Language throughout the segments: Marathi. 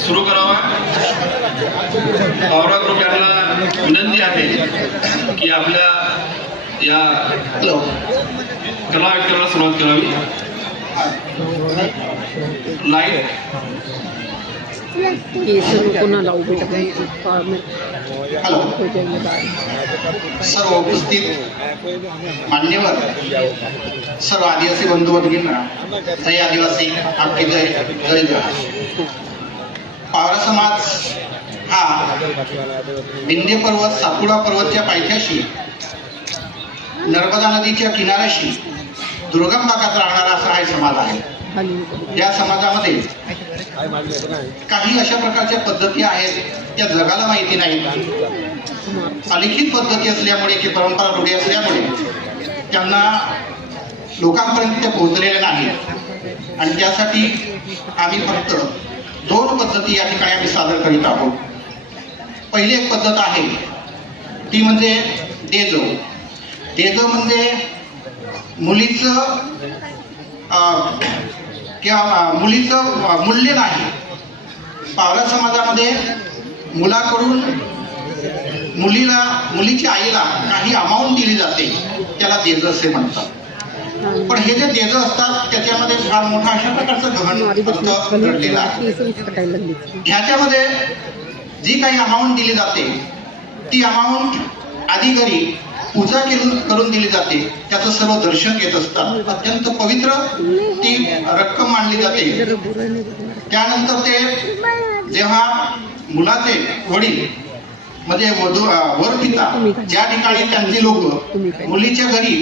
सुरू करावा। पावरा ग्रुप यांना विनंती आहे की आपल्या या कला व्यक्तीला सुरुवात करावी। लाईट सर्व उपस्थित मान्यवर, सर्व आदिवासी बंधू भगिनींना जय आदिवासी, आपकी जय जय जय। पावरा समाज हा विंध्य पर्वत, सातपुडा पर्वतच्या पायथ्याशी, नर्मदा नदीच्या किनाऱ्याशी दुर्गम भागात राहणारा असा हा समाज आहे। या समाजामध्ये काही अशा प्रकारच्या पद्धती आहेत त्या जगाला माहिती नाहीत। अलिखित पद्धती असल्यामुळे की परंपरा रूढी असल्यामुळे त्यांना लोकांपर्यंत ते पोहोचलेले नाहीत आणि त्यासाठी आम्ही फक्त 2 पद्धती या ठिकाणी आम्ही सादर करीत आहोत। पहिली एक पद्धत आहे ती म्हणजे देजो। देजो म्हणजे मुलीचं मूल्य नाही। पावरा समाजामध्ये मुलाकडून मुलीच्या आईला काही अमाऊंट दिली जाते, त्याला देज असे म्हणतात। पण हे जे देज असतात त्याच्यामध्ये फार मोठा अशा प्रकारचा गहन अर्थ दडलेला आहे। ह्याच्यामध्ये जी काही अमाऊंट दिली जाते ती अमाऊंट आधी घरी पूजा करून दिली जाते, त्याचं सर्व दर्शन घेत असतात। अत्यंत पवित्र ती रक्कम मानली जाते। त्यानंतर ते जेव्हा मुलाचे वडील म्हणजे वर पिता ज्या ठिकाणी त्यांची लोक मुलीच्या घरी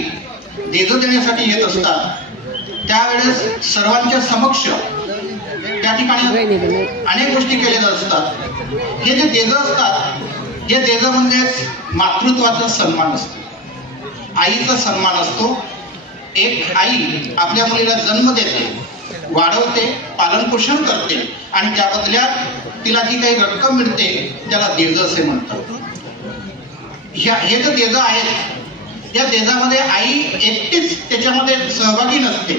देजो देण्यासाठी येत असतात त्यावेळेस सर्वांच्या समक्ष त्या ठिकाणी अनेक गोष्टी केल्या जात असतात। हे जे देजो असतात हे देजो म्हणजेच मातृत्वाचा सन्मान असतो, आईचा सन्मान असतो। एक आई आपल्या मुलीला जन्म देते, वाढवते, पालनपोषण करते आणि त्या बदल्यात तिला जी काही रक्कम मिळते त्याला देज असे म्हणतात। हे जे देज आहेत या देजामध्ये आई एकटीच त्याच्यामध्ये सहभागी नसते,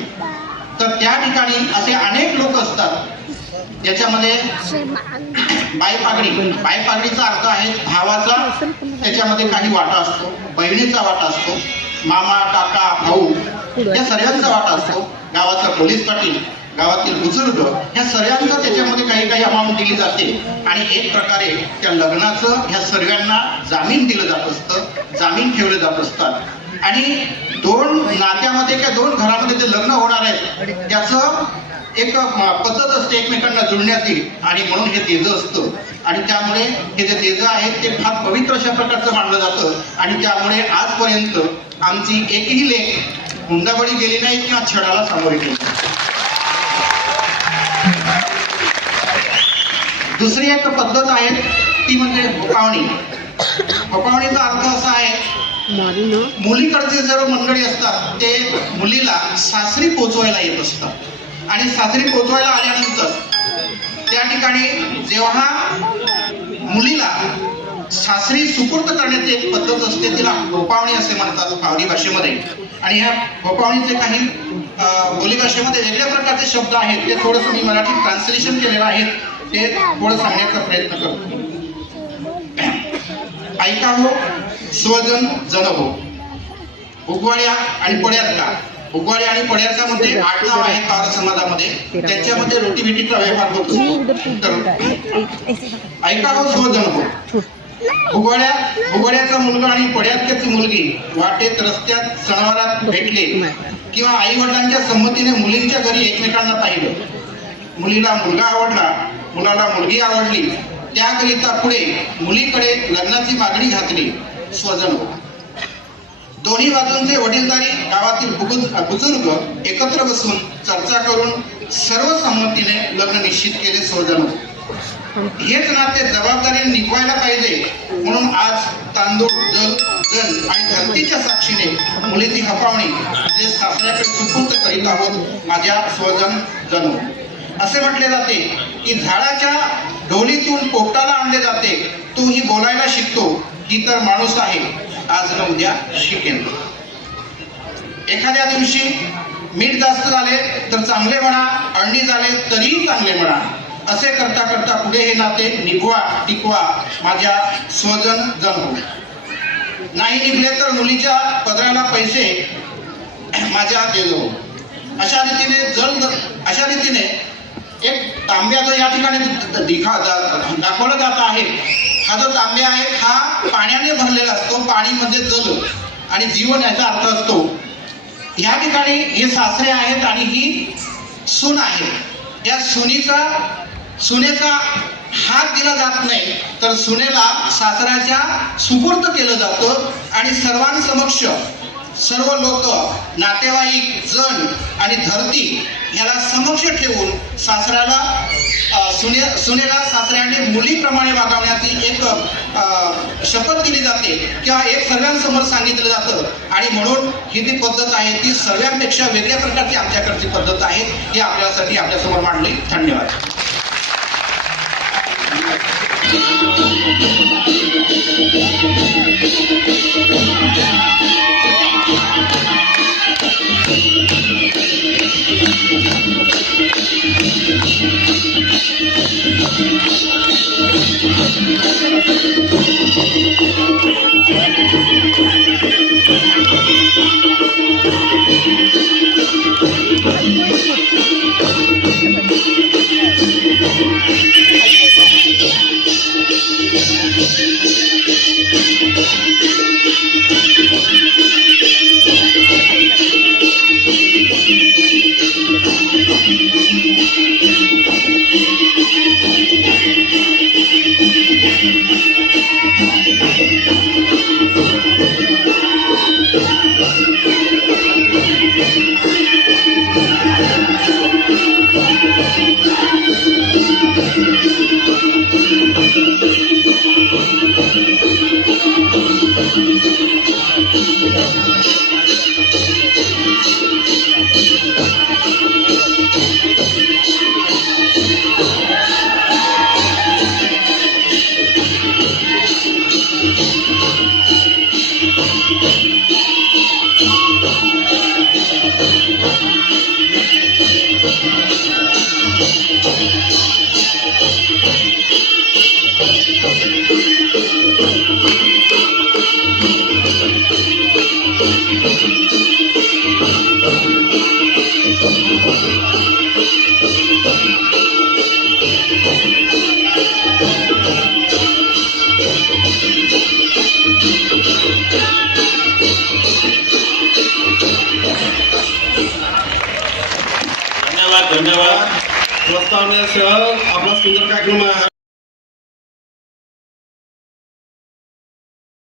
तर त्या ठिकाणी असे अनेक लोक असतात। याच्यामध्ये बायपागडीचा अर्थ आहे भावाचा त्याच्यामध्ये काही वाटा असतो, बहिणीचा वाटा असतो, मामा, काका, भाऊ या सर्वांचा वाटा असतो, गावाचा पोलीस पाटील, गावातील बुजुर्ग ह्या सर्वांचा त्याच्यामध्ये काही अमाऊंट दिली जाते आणि एक प्रकारे त्या लग्नाचं ह्या सर्वांना जामीन दिलं जात असतं, जामीन ठेवले जात असतात। आणि 2 नात्यामध्ये किंवा 2 घरामध्ये जे लग्न होणार आहे त्याचं एक पद्धत असते एकमेकांना जुळण्याची आणि म्हणून हे देज असतं। आणि त्यामुळे हे जे देज आहेत ते फार पवित्र अशा प्रकारचं मानलं जातं आणि त्यामुळे आजपर्यंत आमची एकही लेक हुंडाबळी गेली नाही किंवा छळाला सामोरे गेली। दुसरी एक पद्धत आहे ती म्हणजे भोपावणी। भोपावणीचा अर्थ असा आहे मुलीकडचे सर्व मंडळी असतात ते मुलीला सासरी पोचवायला येत असतात आणि सासरी पोचवायला आल्यानंतर त्या ठिकाणी जेव्हा मुलीला सासरी सुपूर्द करण्याची एक पद्धत असते तिला भोपावणी असे म्हणतात पावरी भाषेमध्ये। आणि ह्या भोपावणीचे काही बोली भाषेमध्ये वेगळ्या प्रकारचे शब्द आहेत, ते थोडंसं मी मराठीत ट्रान्सलेशन केलेलं आहे, ते थोडं सांगण्याचा प्रयत्न करतो। ऐका हो स्वजन जन हो, उगवाड्या आणि पड्यातला। उगवाड्या आणि पड्याच्यामध्ये 8 गाव आहेत पावरा समाजामध्ये, त्याच्यामध्ये रोटीबिटीचा व्यवहार होतो। ऐका हो स्वजन हो, उगवाड्याचा मुलगा आणि पड्यातची मुलगी वाटेत, रस्त्यात, सणवारात भेटले किंवा आई वडिलांच्या संमतीने मुलींच्या घरी एकमेकांना पाहिलं, मुलीला मुलगा आवडला, मुलाला मुलगी आवडली, त्याकरिता पुढे मुलीकडे लग्नाची मागणी घातली, स्वजन हो। दोन्ही बाजूंचे वडीलधारी गावातील बुजुर्ग एकत्र बसून चर्चा करून सर्व संमतीने लग्न निश्चित केले, स्वजन हो। हेच नाते जबाबदारीने निभवायला पाहिजे म्हणून आज तांदूळ, जल, जल आणि धरतीच्या साक्षीने मुलीची हपावणी जे सासऱ्याकडे सुपूर्द करीत आहोत, माझ्या स्वजन जन हो। असे म्हटले जाते की झाडाच्या ढोलीतून पोपटाला आणले जाते, तू ही बोलायला शिकतो, ही तर माणूस आहे, आज न उद्या शिकेल। एखाद्या दिवशी मीठ जास्त झाले तर चांगले म्हणा, अळणी झाले तरीही चांगले म्हणा, असे करता करता पुढे हे नाते निभवा टिकवा माझ्या स्वजन जन हो. नाही निघले तर मुलीच्या पदराला पैसे माझ्या देलो. अशा रीतीने एक तांब्या जो या ठिकाणी दाखवला जात आहे, हा जो तांब्या आहे हा पाण्याने भरलेला असतो. पाणी म्हणजे जल आणि जीवन याचा अर्थ असतो. या ठिकाणी हे सासरे आहेत आणि ही सून आहे. या सुनेचा हात दिला जात नाही, तर सुनेला सासऱ्याच्या सुपूर्द केलं जातं आणि सर्वांसमक्ष सर्व लोक, नातेवाईक, जण आणि धरती ह्याला समक्ष ठेवून सुनेला सासऱ्याने मुलीप्रमाणे वागवण्याची एक शपथ दिली जाते किंवा एक सर्वांसमोर सांगितलं जातं. आणि म्हणून ही जी पद्धत आहे ती सर्वांपेक्षा वेगळ्या प्रकारची आमच्याकडची पद्धत आहे. ही आपल्यासाठी आपल्यासमोर मांडली. धन्यवाद. धन्यवाद. प्रस्तावनेसह आपला सुंदर कार्यक्रम